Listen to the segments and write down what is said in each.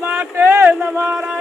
માટે તમારા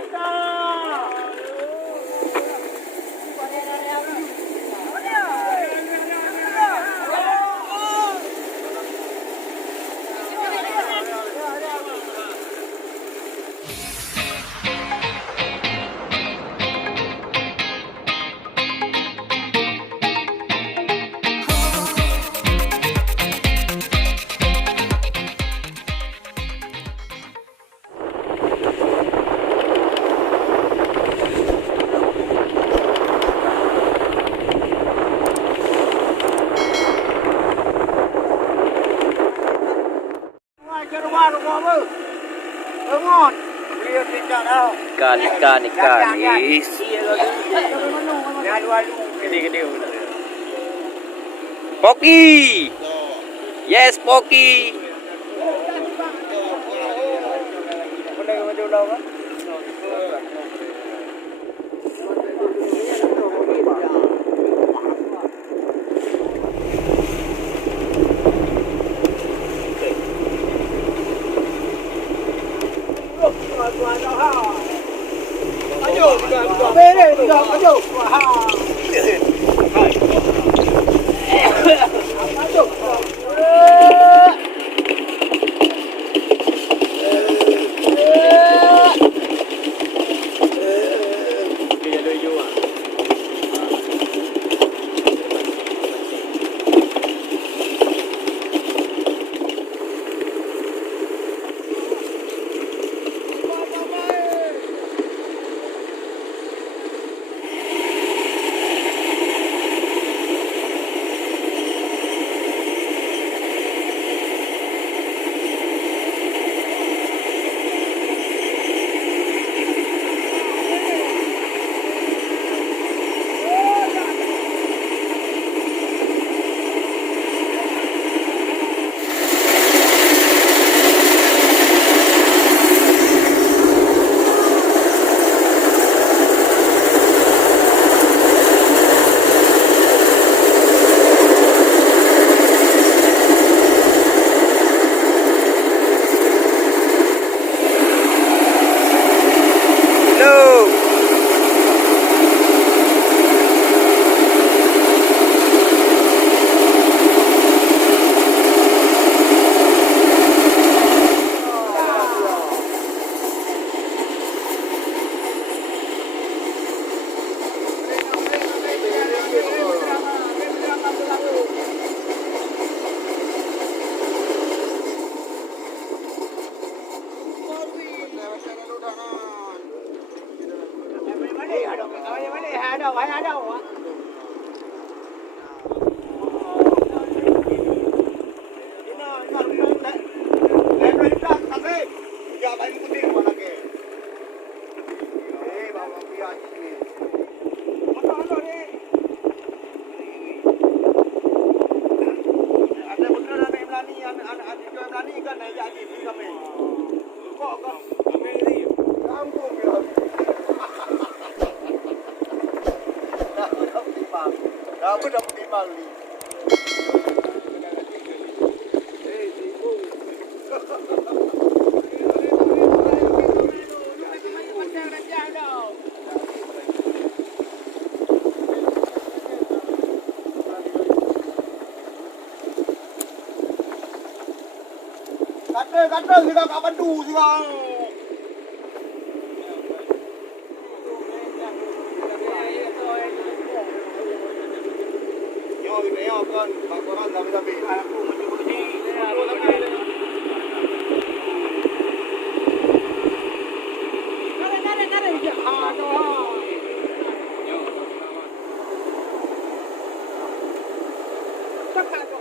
Ikan guys. Gede-gede. Poki. Yes, Poki. Aku dapat 5 li. Kata sih kak Pandu sih kak. Yo kan, bakaran tapi aku mencoba ni. Nare. Aduh. Nak kerja.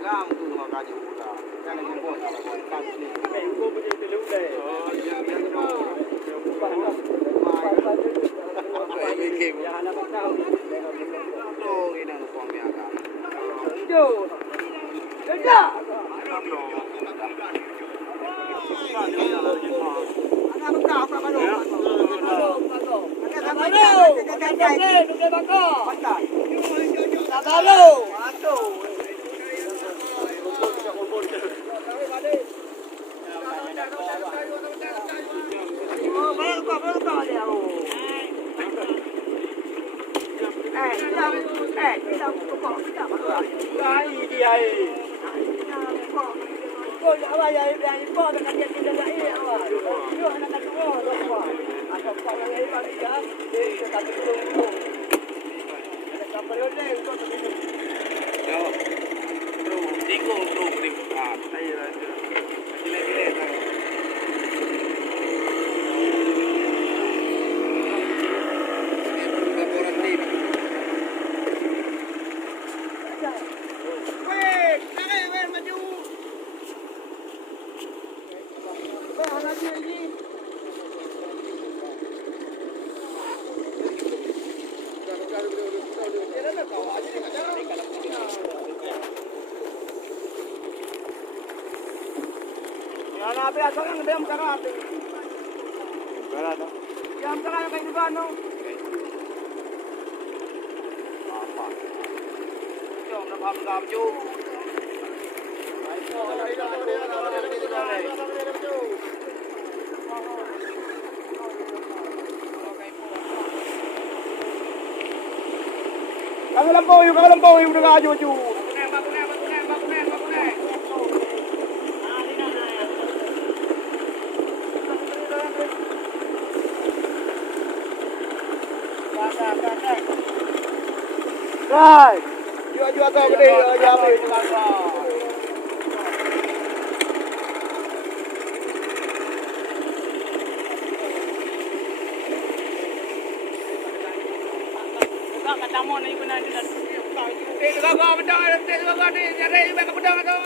Gam tu maka juga. Jangan jemput kalau kan sini. Aku punya telur deh. Yang tu. Yang anak tahu. Oh, ini nak pom ya kan. Itu. Kerja. Anak kau apa baru? Apa yang sekarang dia sekarang? Berada. Yang sekarang kayak di mana? Apa? Jom nak faham ju. Kami lampau yung dengar ju. Rồi, chưa tôi đi ra mình làm sao? Các bạn món này bên này là cái gò bên đó, cái gò này nhà đây bên cái đó đó.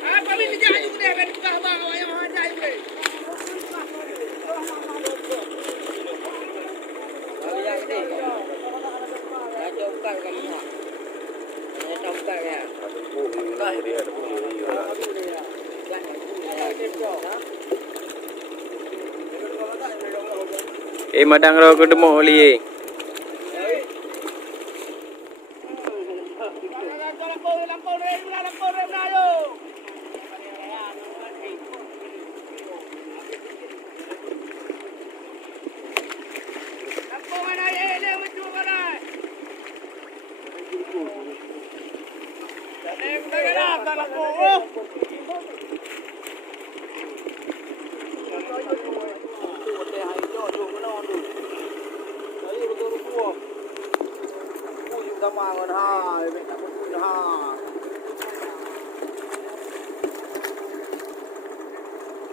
À, kami ni jaya juga deh, kan bukan abang awak yang jaya juga. Madang ro ko demo oli.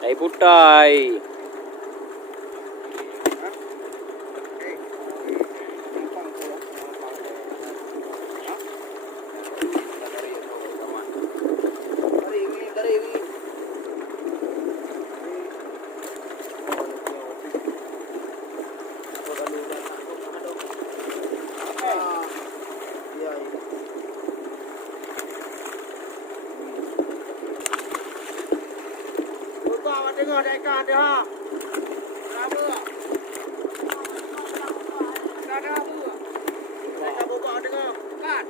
Ay putay. Dengar dekat dia ha. Apa? Ada apa? Saya buka dengar. Kan?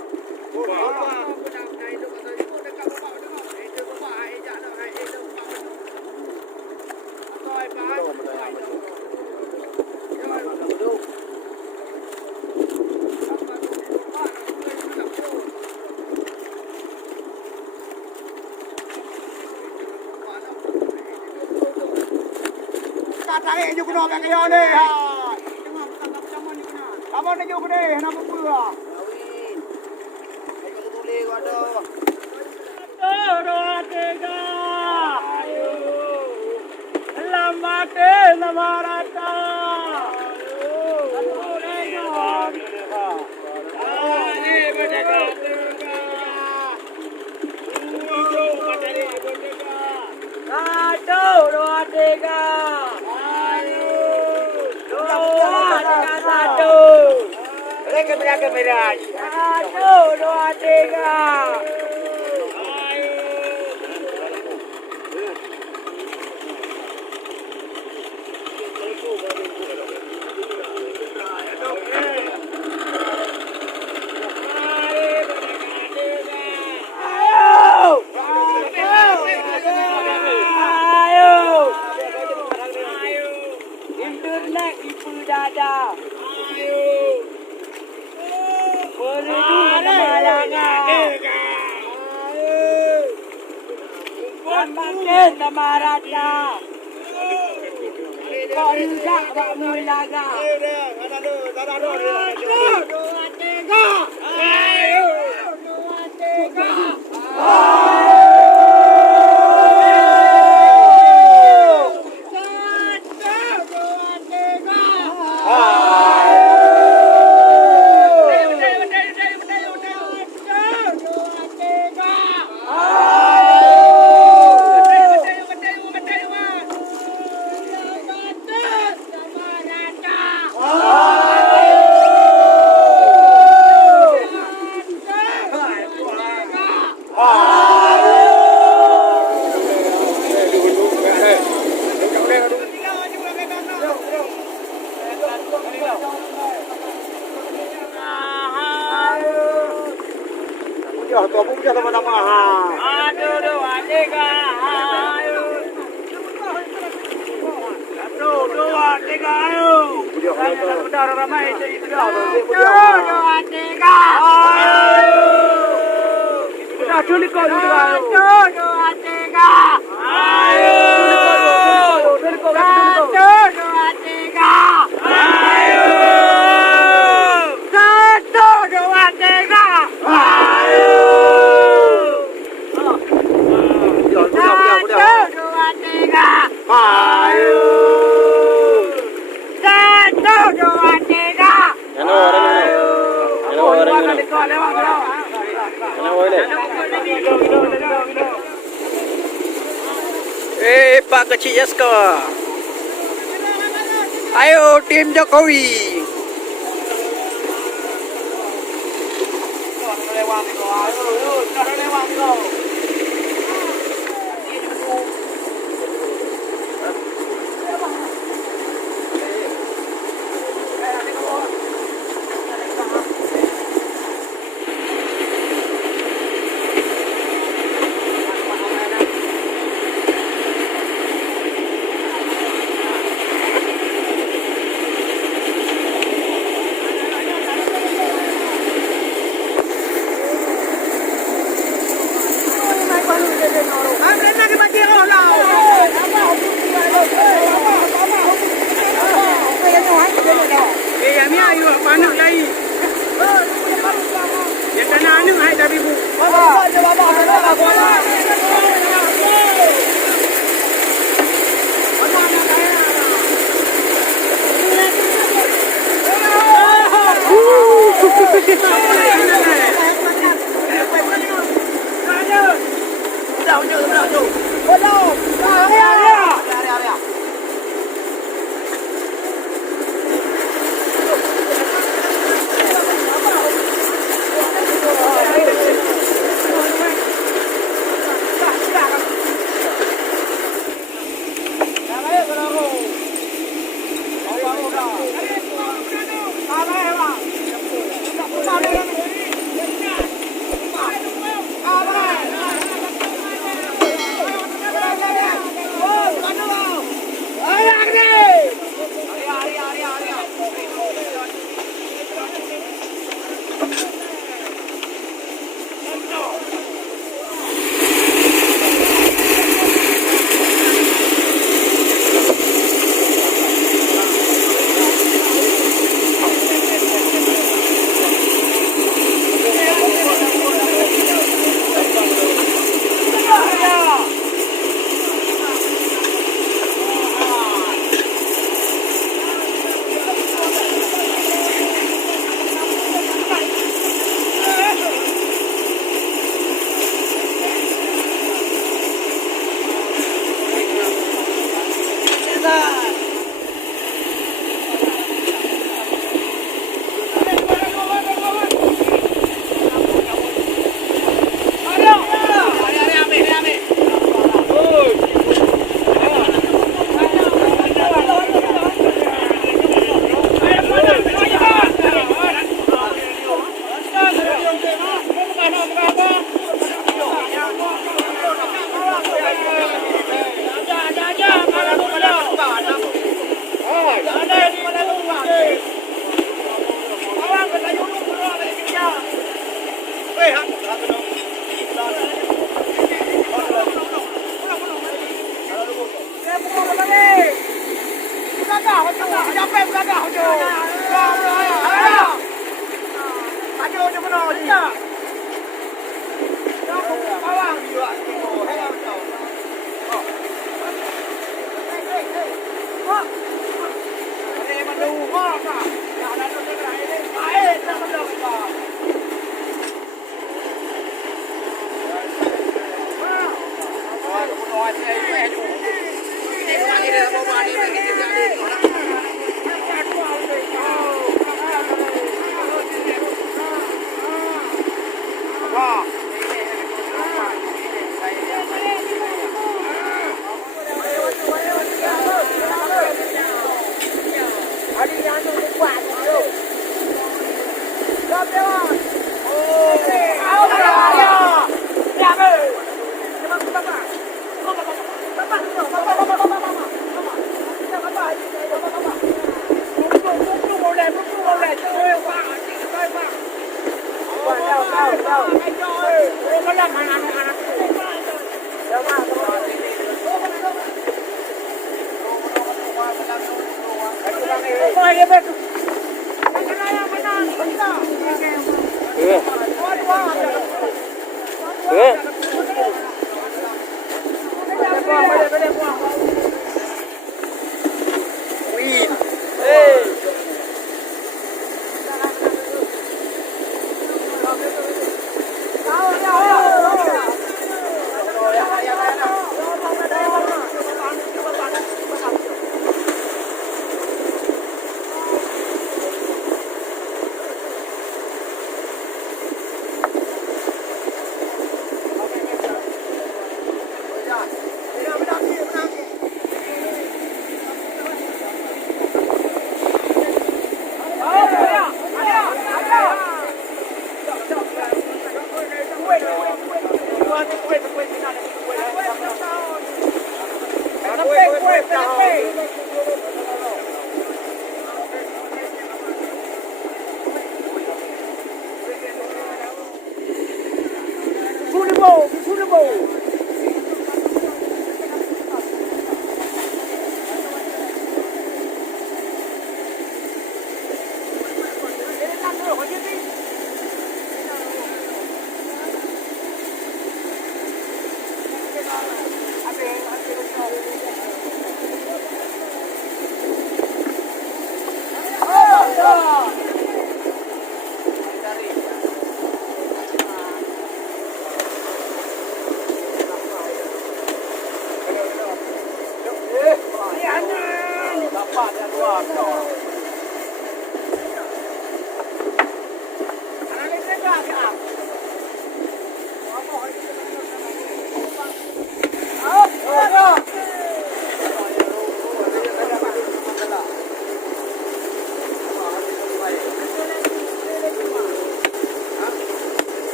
Buka. Buka dari itu kata itu dekat buka dengar. Itu buka ai jak dah ai itu buka. Koi pan. Jangan duduk. Tarik je kena kat kaya ni. Ha. Tengok kamu ni kena. Kamu ni juga ni, nak apa? Kawin. Ayo tulis kau ada. Roatega. Lamate namarata. kamera. Aduh, 2 3. Internet ibu dada. Beridu kemalangan. Makin nama rata. Kau juga tak mulaga. Tua pun bisa sama-sama. Aduh, 2 3. Aduh, 2 3 ayo. Udah ramai jadi sudah. 2 3. Udah culik kau dulu. 2 3. Ayo. 2 3. Ayo. 1 2 3. Ayo. 1 2 3. Ayo. 1 2 3. Ano orang ni? Ano boleh? Pak Kecil Yaska. Ayo tim Jokowi.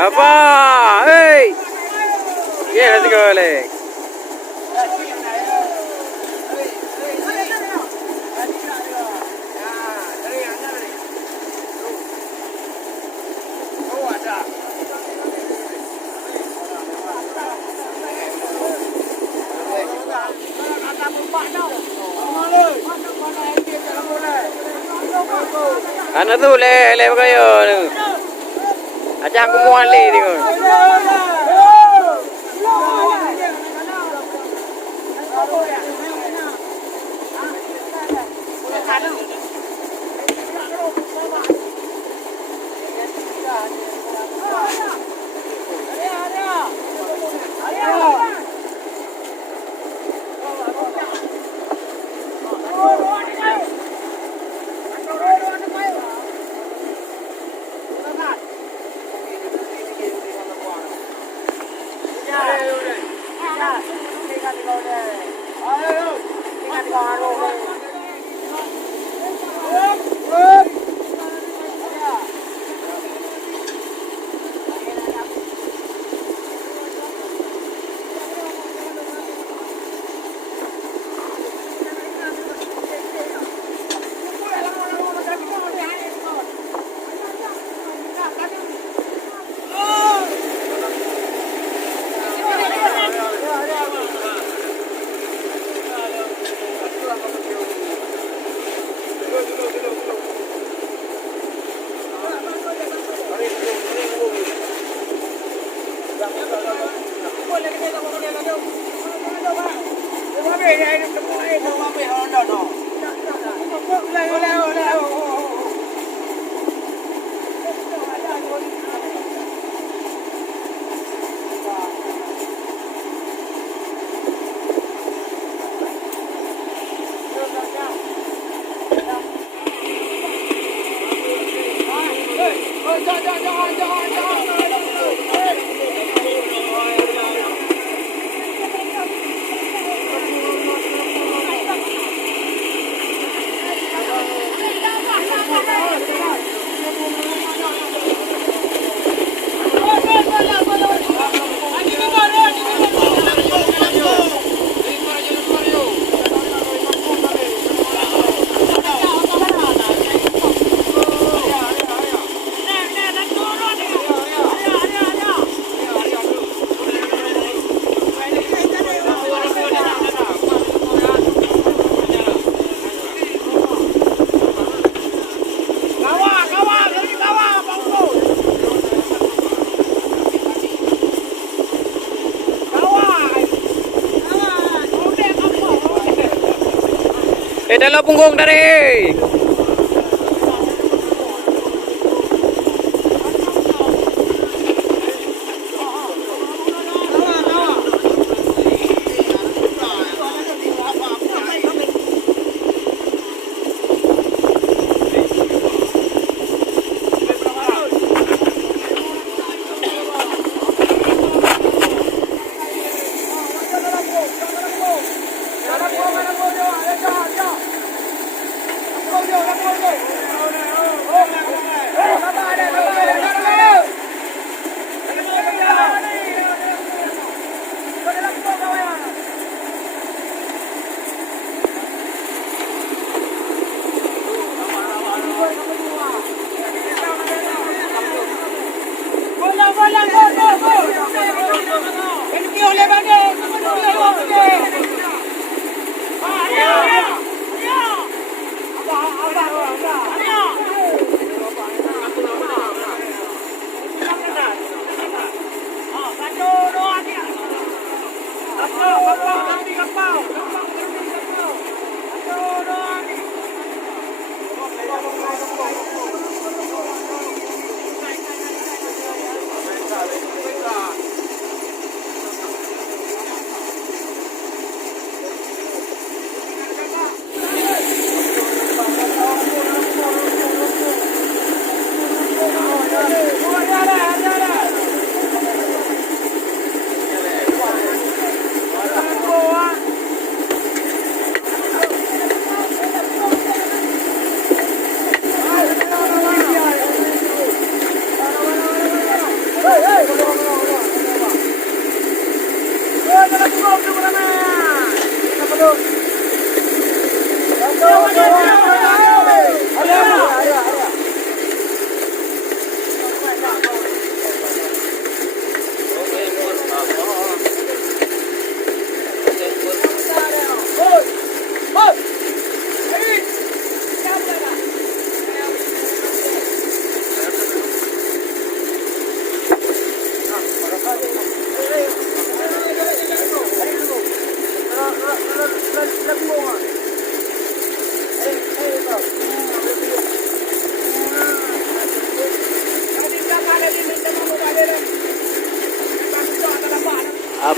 Apa? Hey! Yeah, let's go, Alex. Ano tu le kayo ni. Aja aku mau le ni. Dala punggung dari.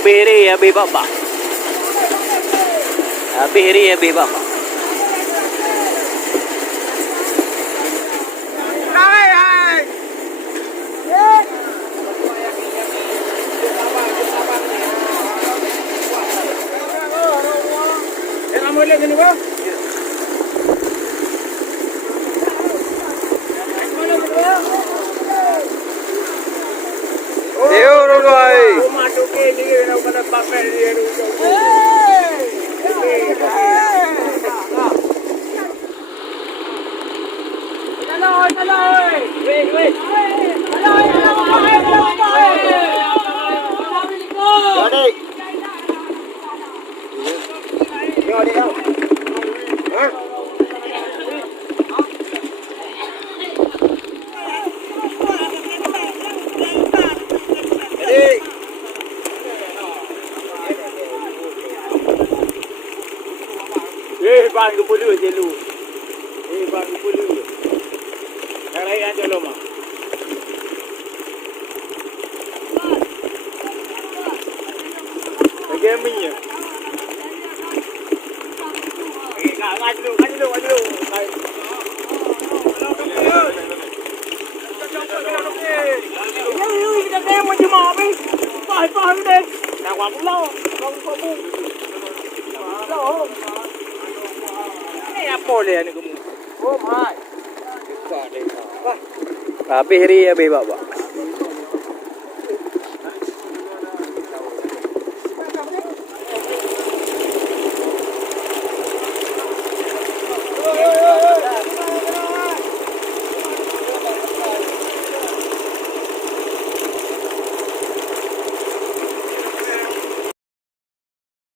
Habis hari bapa. Habis hari bapa. Boleh sini bang? Yo Rogai. Masuk ke ni nak pada pakai dia tu. Jadi. Yo dia. Ha? Jadi. Bang ke pulu jelu. Bang ke pulu. Yang lain aja lo mah. Gamenya. Ngaju dulu. Yo, kita tengok macam apa? Faham deh. Nak buat pulau. Ni apa dia ni kamu? Oh, mai. Habis hari bapa.